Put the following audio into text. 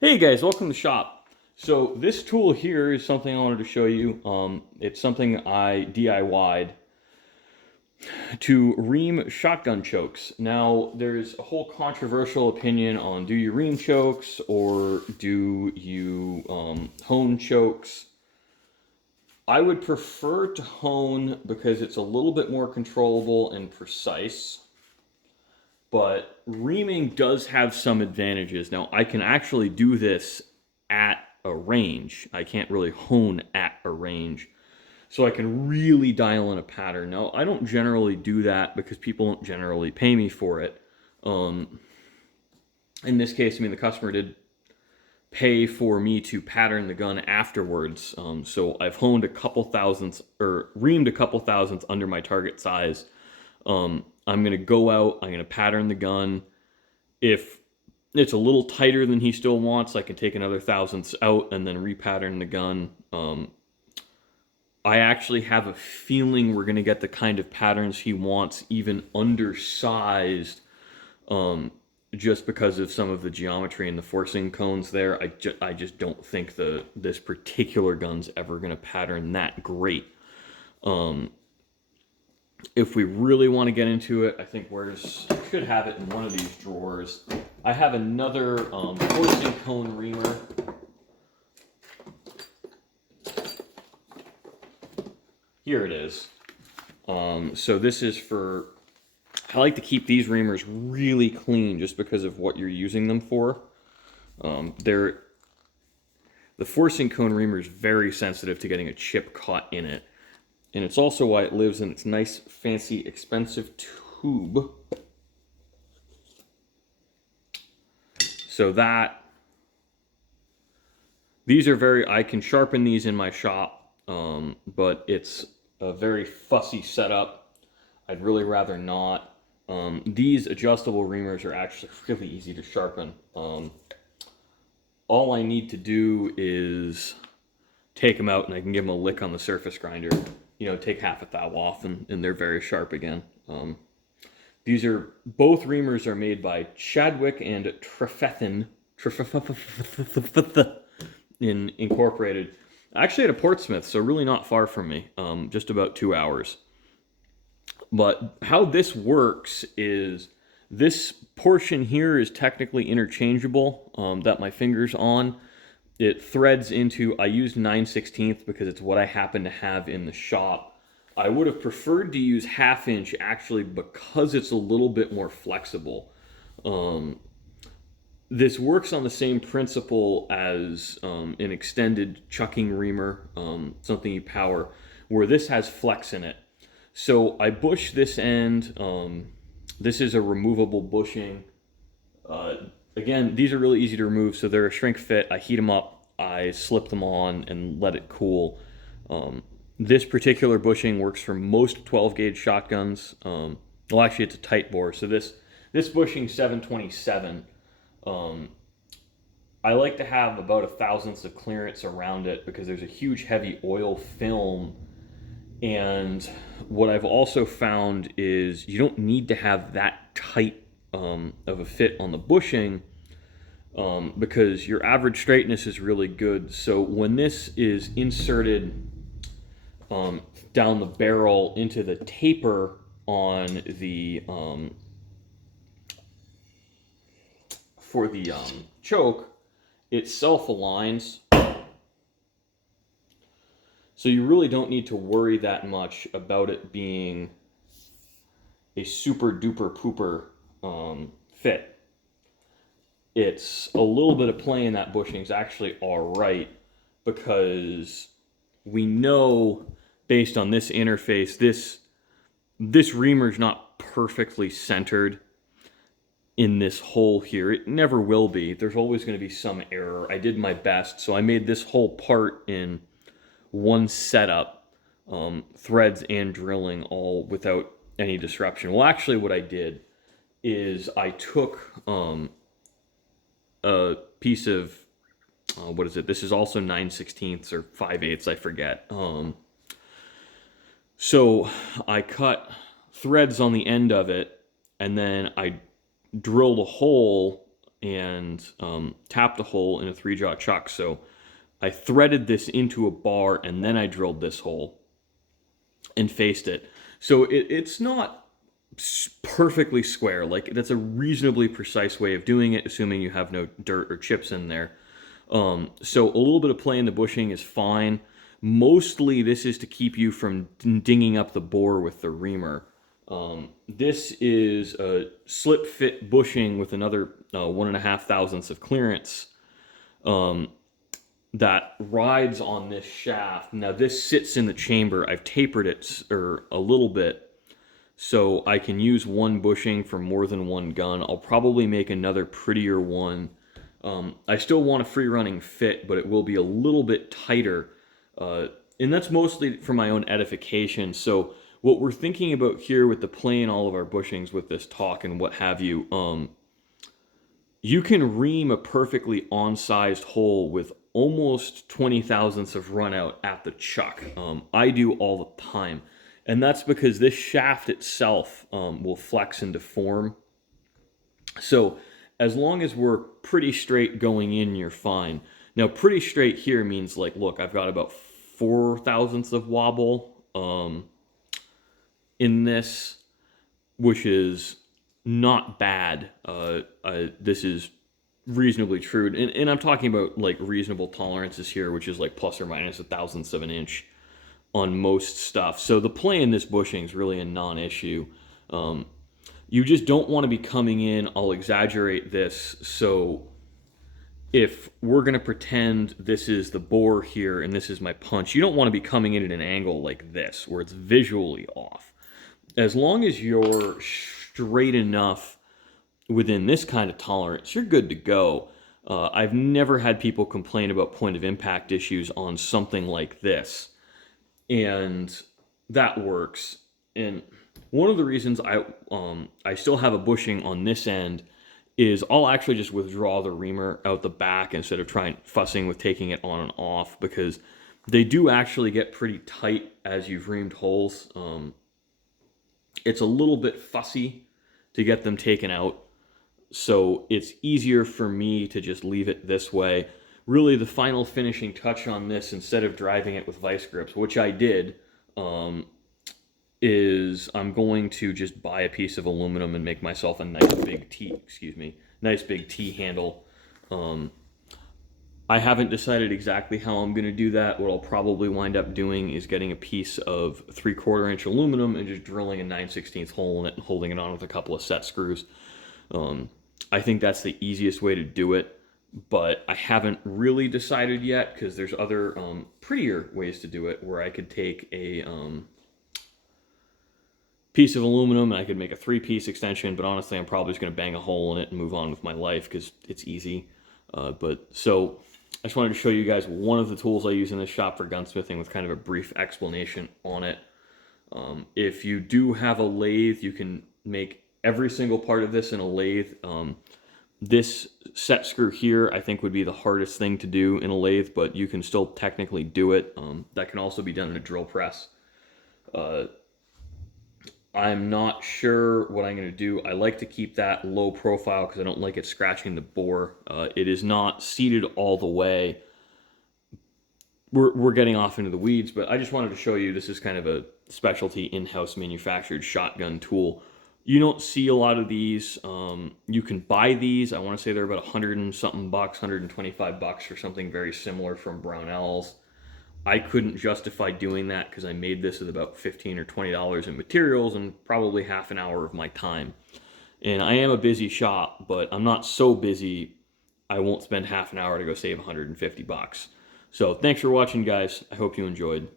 Hey guys, welcome to the shop. So this tool here is something I wanted to show you. It's something I DIY'd to ream shotgun chokes. Now, there's a whole controversial opinion on do you ream chokes or do you hone chokes. I would prefer to hone because it's a little bit more controllable and precise. But reaming does have some advantages. Now, I can actually do this at a range. I can't really hone at a range. So I can really dial in a pattern. Now, I don't generally do that because people don't generally pay me for it. In this case, I mean, the customer did pay for me to pattern the gun afterwards. So I've honed a couple thousandths, or reamed a couple thousandths under my target size. I'm going to go out, I'm going to pattern the gun. If it's a little tighter than he still wants, I can take another thousandths out and then repattern the gun. I actually have a feeling we're going to get the kind of patterns he wants, even undersized, just because of some of the geometry and the forcing cones there. I just don't think this particular gun's ever going to pattern that great. If we really want to get into it, I think I should have it in one of these drawers. I have another forcing cone reamer. Here it is. So this is for, I like to keep these reamers really clean just because of what you're using them for. The forcing cone reamer is very sensitive to getting a chip caught in it. And it's also why it lives in its nice, fancy, expensive tube. So these are I can sharpen these in my shop, but it's a very fussy setup. I'd really rather not. These adjustable reamers are actually really easy to sharpen. All I need to do is take them out and I can give them a lick on the surface grinder. Take half a thou off and they're very sharp again. Both reamers are made by Chadwick and Trefethen in Incorporated. Actually at a Portsmouth, so really not far from me, just about 2 hours. But how this works is this portion here is technically interchangeable, that my finger's on. It threads into, I used 9/16 because it's what I happen to have in the shop. I would have preferred to use 1/2 inch actually because it's a little bit more flexible. This works on the same principle as an extended chucking reamer, something you power, where this has flex in it. So I bush this end. This is a removable bushing. Again, these are really easy to remove, so they're a shrink fit. I heat them up, I slip them on, and let it cool. This particular bushing works for most 12 gauge shotguns. Well, actually, it's a tight bore. So this bushing 727. I like to have about a thousandth of clearance around it because there's a huge heavy oil film. And what I've also found is you don't need to have that tight of a fit on the bushing because your average straightness is really good. So when this is inserted down the barrel into the taper on the for the choke, it self-aligns. So you really don't need to worry that much about it being a super duper pooper fit. It's a little bit of play in that bushing is actually all right because we know based on this interface, this reamer is not perfectly centered in this hole here. It never will be. There's always going to be some error. I did my best, so I made this whole part in one setup, threads and drilling all without any disruption. Well, actually what I did is I took a piece of, what is it? This is also 9/16 or 5/8, I forget. So I cut threads on the end of it and then I drilled a hole and tapped a hole in a 3-jaw chuck. So I threaded this into a bar, and then I drilled this hole and faced it. So it's not perfectly square. Like, that's a reasonably precise way of doing it, assuming you have no dirt or chips in there. So a little bit of play in the bushing is fine. Mostly this is to keep you from dinging up the bore with the reamer. This is a slip fit bushing with another 1.5 thousandths of clearance that rides on this shaft. Now this sits in the chamber. I've tapered it a little bit so I can use one bushing for more than one gun. I'll probably make another prettier one. I still want a free running fit, but it will be a little bit tighter. And that's mostly for my own edification. So what we're thinking about here with the playing all of our bushings with this talk and what have you, you can ream a perfectly on-sized hole with almost 20 thousandths of run out at the chuck. I do all the time. And that's because this shaft itself will flex and deform. So as long as we're pretty straight going in, you're fine. Now, pretty straight here means, like, look, I've got about 4 thousandths of wobble in this, which is not bad. This is reasonably true. And I'm talking about, like, reasonable tolerances here, which is like plus or minus a thousandth of an inch on most stuff. So the play in this bushing is really a non-issue. You just don't want to be coming in, I'll exaggerate this, so if we're going to pretend this is the bore here and this is my punch, you don't want to be coming in at an angle like this, where it's visually off. As long as you're straight enough within this kind of tolerance, you're good to go. I've never had people complain about point of impact issues on something like this, and that works. And one of the reasons I still have a bushing on this end is I'll actually just withdraw the reamer out the back instead of fussing with taking it on and off, because they do actually get pretty tight as you've reamed holes. It's a little bit fussy to get them taken out, so it's easier for me to just leave it this way. Really, the final finishing touch on this, instead of driving it with vice grips, which I did, is I'm going to just buy a piece of aluminum and make myself a nice big T handle. I haven't decided exactly how I'm going to do that. What I'll probably wind up doing is getting a piece of 3/4 inch aluminum and just drilling a 9/16 hole in it and holding it on with a couple of set screws. I think that's the easiest way to do it, but I haven't really decided yet, because there's other prettier ways to do it, where I could take a piece of aluminum and I could make a 3-piece extension, but honestly I'm probably just going to bang a hole in it and move on with my life because it's easy. So I just wanted to show you guys one of the tools I use in this shop for gunsmithing with kind of a brief explanation on it. If you do have a lathe, you can make every single part of this in a lathe. This set screw here I think would be the hardest thing to do in a lathe, but you can still technically do it. That can also be done in a drill press. I'm not sure what I'm going to do. I like to keep that low profile because I don't like it scratching the bore. It is not seated all the way. We're getting off into the weeds, but I just wanted to show you this is kind of a specialty in-house manufactured shotgun tool. You don't see a lot of these. You can buy these. I want to say they're about 100 and something bucks, 125 bucks for something very similar from Brownells. I couldn't justify doing that because I made this at about $15 or $20 in materials and probably half an hour of my time. And I am a busy shop, but I'm not so busy I won't spend half an hour to go save 150 bucks. So thanks for watching, guys. I hope you enjoyed.